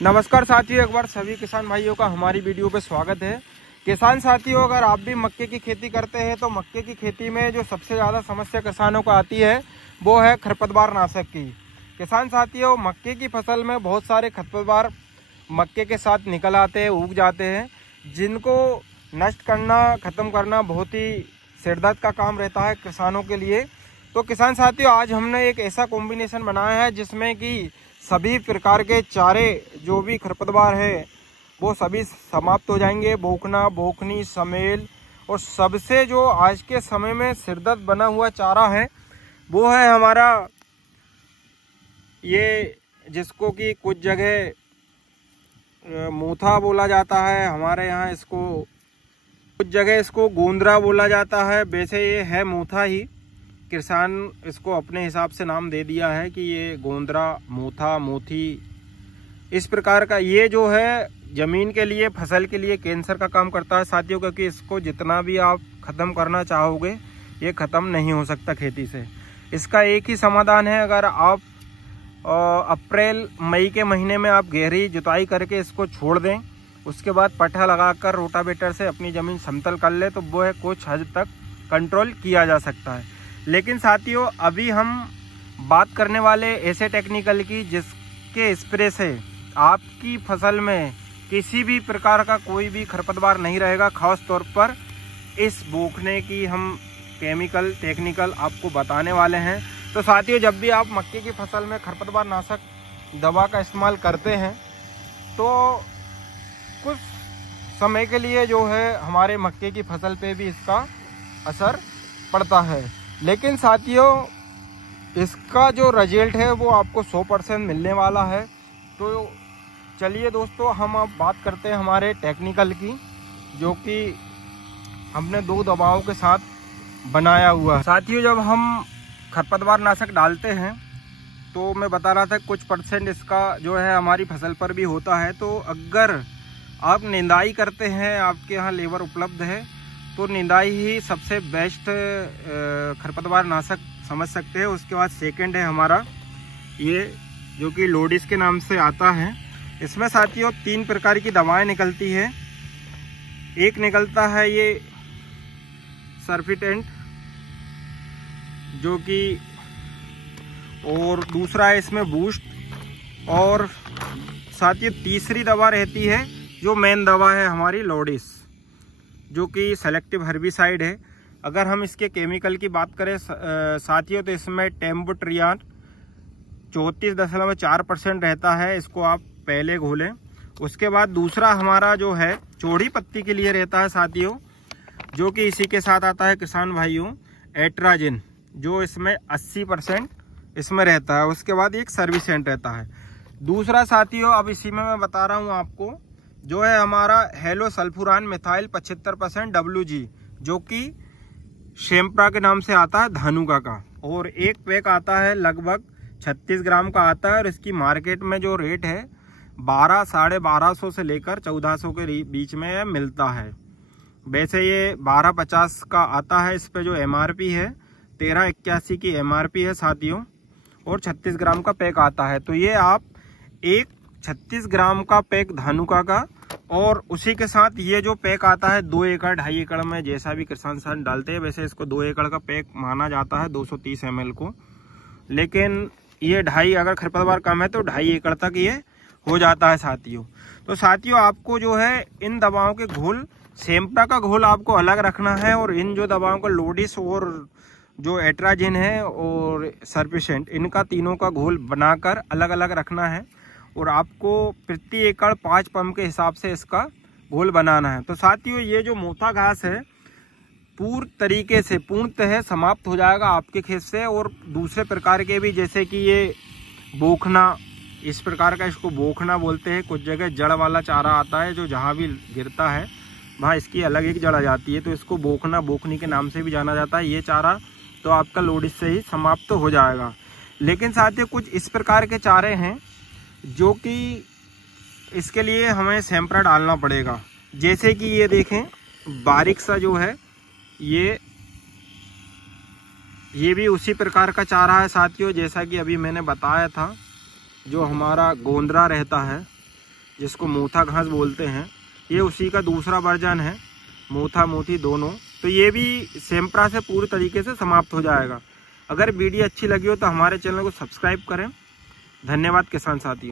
नमस्कार साथियों, एक बार सभी किसान भाइयों का हमारी वीडियो पे स्वागत है। किसान साथियों, अगर आप भी मक्के की खेती करते हैं तो मक्के की खेती में जो सबसे ज़्यादा समस्या किसानों को आती है वो है खरपतवार नाशक की। किसान साथियों, मक्के की फसल में बहुत सारे खरपतवार मक्के के साथ निकल आते हैं, उग जाते हैं, जिनको नष्ट करना, ख़त्म करना बहुत ही सिरदर्द का काम रहता है किसानों के लिए। तो किसान साथियों, आज हमने एक ऐसा कॉम्बिनेशन बनाया है जिसमें कि सभी प्रकार के चारे जो भी खरपतवार है वो सभी समाप्त हो जाएंगे। बोखना, बोखनी, समेल और सबसे जो आज के समय में सिरदर्द बना हुआ चारा है वो है हमारा ये, जिसको कि कुछ जगह मूथा बोला जाता है, हमारे यहाँ इसको कुछ जगह इसको गोंदरा बोला जाता है। वैसे ये है मूथा ही, किसान इसको अपने हिसाब से नाम दे दिया है कि ये गोंदरा, मूथा, मोथी, इस प्रकार का। ये जो है ज़मीन के लिए, फसल के लिए कैंसर का काम करता है साथियों, क्योंकि इसको जितना भी आप ख़त्म करना चाहोगे ये ख़त्म नहीं हो सकता खेती से। इसका एक ही समाधान है, अगर आप अप्रैल मई के महीने में आप गहरी जुताई करके इसको छोड़ दें, उसके बाद पट्टा लगाकर रोटावेटर से अपनी ज़मीन समतल कर ले तो वो है कुछ हद तक कंट्रोल किया जा सकता है। लेकिन साथियों, अभी हम बात करने वाले ऐसे टेक्निकल की जिसके स्प्रे से आपकी फसल में किसी भी प्रकार का कोई भी खरपतवार नहीं रहेगा। खास तौर पर इस बोखने की हम केमिकल टेक्निकल आपको बताने वाले हैं। तो साथियों, जब भी आप मक्के की फसल में खरपतवार नाशक दवा का इस्तेमाल करते हैं तो कुछ समय के लिए जो है हमारे मक्के की फसल पे भी इसका असर पड़ता है। लेकिन साथियों, इसका जो रिजल्ट है वो आपको 100% मिलने वाला है। तो चलिए दोस्तों, हम अब बात करते हैं हमारे टेक्निकल की, जो कि हमने 2 दवाओं के साथ बनाया हुआ है। साथियों, जब हम खरपतवार नाशक डालते हैं तो मैं बता रहा था कुछ % इसका जो है हमारी फसल पर भी होता है। तो अगर आप निंदाई करते हैं, आपके यहाँ लेबर उपलब्ध है, तो निंदाई ही सबसे बेस्ट खरपतवार नाशक समझ सकते हैं। उसके बाद सेकंड है हमारा ये, जो कि लोडिस के नाम से आता है। इसमें साथियों 3 प्रकार की दवाएं निकलती है। एक निकलता है ये सर्फिटेंट, जो कि, और दूसरा है इसमें बूस्ट, और साथियों तीसरी दवा रहती है जो मेन दवा है हमारी लोडिस, जो कि सेलेक्टिव हर्बिसाइड है। अगर हम इसके केमिकल की बात करें साथियों, तो इसमें टेम्बुट्रियान 34.4% रहता है। इसको आप पहले घोलें। उसके बाद दूसरा हमारा जो है चौड़ी पत्ती के लिए रहता है साथियों, जो कि इसी के साथ आता है किसान भाइयों, एट्राजिन, जो इसमें 80% इसमें रहता है। उसके बाद एक सर्विसेंट रहता है। दूसरा साथियों, अब इसी में मैं बता रहा हूँ आपको, जो है हमारा हेलो सल्फुरान मिथाइल 75% WG, जो कि शेम्प्रा के नाम से आता है, धानुका का। और एक पैक आता है लगभग 36 ग्राम का आता है, और इसकी मार्केट में जो रेट है 1200-1250 से लेकर 1400 के बीच में मिलता है। वैसे ये 1250 का आता है। इस पे जो MRP है 1381 की MRP है साथियों, और 36 ग्राम का पैक आता है। तो ये आप एक 36 ग्राम का पैक धानुका का, और उसी के साथ ये जो पैक आता है 2 एकड़ 2.5 एकड़ में, जैसा भी किसान डालते हैं, वैसे इसको 2 एकड़ का पैक माना जाता है 230 ml को। लेकिन ये 2.5, अगर खरपतवार कम है तो 2.5 एकड़ तक ये हो जाता है साथियों। तो साथियों, आपको जो है इन दवाओं के घोल, सेम्प्रा का घोल आपको अलग रखना है, और इन जो दवाओं का लोडिस और जो एट्राजिन है और सर्फिसेंट, इनका तीनों का घोल बनाकर अलग अलग रखना है। और आपको प्रति एकड़ 5 पंप के हिसाब से इसका घोल बनाना है। तो साथियों, ये जो मोथा घास है पूर्णतः समाप्त हो जाएगा आपके खेत से। और दूसरे प्रकार के भी, जैसे कि ये बोखना, इस प्रकार का इसको बोखना बोलते हैं। कुछ जगह जड़ वाला चारा आता है जो जहाँ भी गिरता है वहाँ इसकी अलग एक जड़ आ जाती है, तो इसको बोखना, बोखनी के नाम से भी जाना जाता है। ये चारा तो आपका लोडिस से ही समाप्त तो हो जाएगा। लेकिन साथियों, कुछ इस प्रकार के चारे हैं जो कि इसके लिए हमें सेम्प्रा डालना पड़ेगा। जैसे कि ये देखें, बारीक सा जो है ये भी उसी प्रकार का चारा है साथियों, जैसा कि अभी मैंने बताया था, जो हमारा गोंदरा रहता है। जिसको मूथा घास बोलते हैं, ये उसी का दूसरा वर्जन है, मूथा मूथी दोनों। तो ये भी सेम्प्रा से पूरी तरीके से समाप्त हो जाएगा। अगर वीडियो अच्छी लगी हो तो हमारे चैनल को सब्सक्राइब करें। धन्यवाद किसान साथियों।